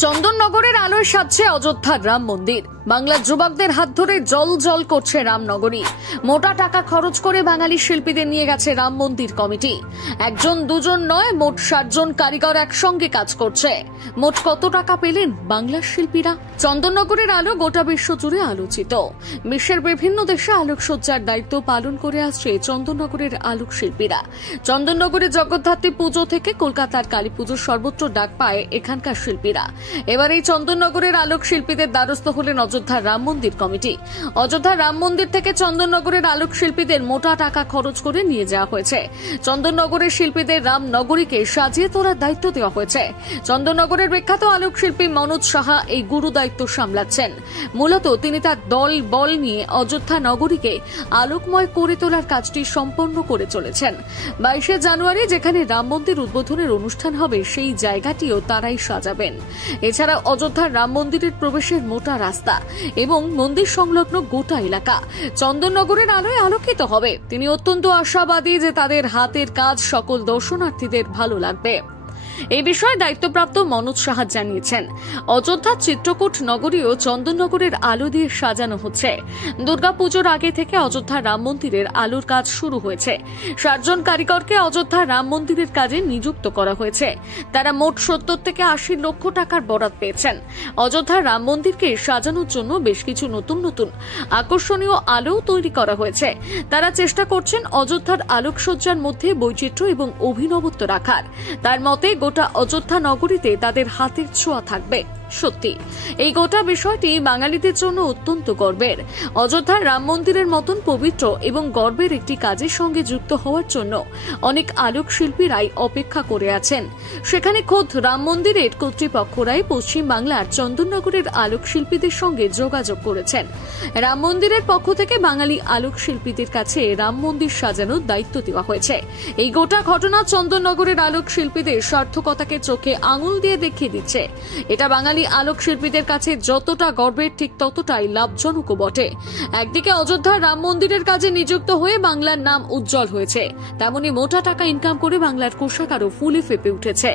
চন্দননগরের আলোয় সাজছে অযোধ্যার রাম মন্দির। বাংলার যুবকদের হাত ধরে জল জল করছে রামনগরী। মোটা টাকা খরচ করে বাঙালি শিল্পীদের নিয়ে গেছে রাম মন্দির কমিটি। একজন দুজন নয়, মোট 60 জন কারিগর একসঙ্গে কাজ করছে। মোট কত টাকা পেলেন বাংলার শিল্পীরা? চন্দননগরের আলো গোটা বিশ্ব জুড়ে আলোচিত। বিশ্বের বিভিন্ন দেশে আলোকসজ্জার দায়িত্ব পালন করে আসছে চন্দননগরের আলোক শিল্পীরা। চন্দননগরের জগদ্ধাত্রী পুজো থেকে কলকাতার কালী পুজোর সর্বত্র ডাক পায় এখানকার শিল্পীরা। এবার এই চন্দননগরের আলোক শিল্পীদের দ্বারস্থ হলেন অযোধ্যার রাম মন্দির কমিটি। অযোধ্যার রাম মন্দির থেকে চন্দননগরের আলোক শিল্পীদের মোটা টাকা খরচ করে নিয়ে যাওয়া হয়েছে। চন্দননগরের শিল্পীদের রামনগরীকে সাজিয়ে তোলার দায়িত্ব দেওয়া হয়েছে। চন্দননগরের বিখ্যাত আলোক শিল্পী মনোজ সাহা এই গুরু দায়িত্ব সামলাচ্ছেন। মূলত তিনি তার দল বল নিয়ে অযোধ্যা নগরীকে আলোকময় করে তোলার কাজটি সম্পন্ন করে চলেছেন। 22শে জানুয়ারি যেখানে রাম মন্দির উদ্বোধনের অনুষ্ঠান হবে, সেই জায়গাটিও তারাই সাজাবেন। এছাড়া অযোধ্যার রাম মন্দিরের প্রবেশের মোটা রাস্তা এবং মন্দির সংলগ্ন গোটা এলাকা চন্দননগরের আলোয় আলোকিত হবে। তিনি অত্যন্ত আশাবাদী যে তাদের হাতের কাজ সকল দর্শনার্থীদের ভালো লাগবে। এই বিষয়ে দায়িত্বপ্রাপ্ত মনোজ সাহা জানিয়েছেন, অযোধ্যার চিত্রকূট নগরীও চন্দননগরের আলো দিয়ে সাজানো হচ্ছে। দুর্গাপুজোর আগে থেকে অযোধ্যার রাম মন্দিরের আলোর কাজ শুরু হয়েছে। 60 জন কারিগরকে অযোধ্যার রাম মন্দিরের কাজে নিযুক্ত করা হয়েছে। তারা মোট 70 থেকে 80 লক্ষ টাকার বরাদ পেয়েছেন। অযোধ্যার রাম মন্দিরকে সাজানোর জন্য বেশ কিছু নতুন নতুন আকর্ষণীয় আলো তৈরি করা হয়েছে। তারা চেষ্টা করছেন অযোধ্যার আলোকসজ্জার মধ্যে বৈচিত্র্য এবং অভিনবত্ব রাখার। তার মতে গোটা অযোধ্যা নগরীতে তাদের হাতের ছোঁয়া থাকবে। সত্যি এই গোটা বিষয়টি বাঙালিদের জন্য অত্যন্ত গর্বের। অযোধ্যার রাম মন্দিরের মতন পবিত্র এবং গর্বের একটি কাজের সঙ্গে যুক্ত হওয়ার জন্য অনেক আলোক শিল্পীরাই অপেক্ষা করে আছেন। সেখানে খোদ রাম মন্দিরের কর্তৃপক্ষরাই পশ্চিম বাংলার চন্দননগরের আলোক শিল্পীদের সঙ্গে যোগাযোগ করেছেন। রাম মন্দিরের পক্ষ থেকে বাঙালি আলোক শিল্পীদের কাছে রাম মন্দির সাজানোর দায়িত্ব দেওয়া হয়েছে। এই গোটা ঘটনা চন্দননগরের আলোক শিল্পীদের সার্থকতাকে চোখে আঙুল দিয়ে দেখিয়ে দিচ্ছে। এটা বাঙালি আলোক শিল্পীদের কাছে যতটা গর্বের, ঠিক ততটাই লাভজনকও বটে। একদিকে অযোধ্যার রাম মন্দিরের কাজে নিযুক্ত হয়ে বাংলার নাম উজ্জ্বল হয়েছে, তেমনি মোটা টাকা ইনকাম করে বাংলার কোষাগারও ফুলে ফেপে উঠেছে।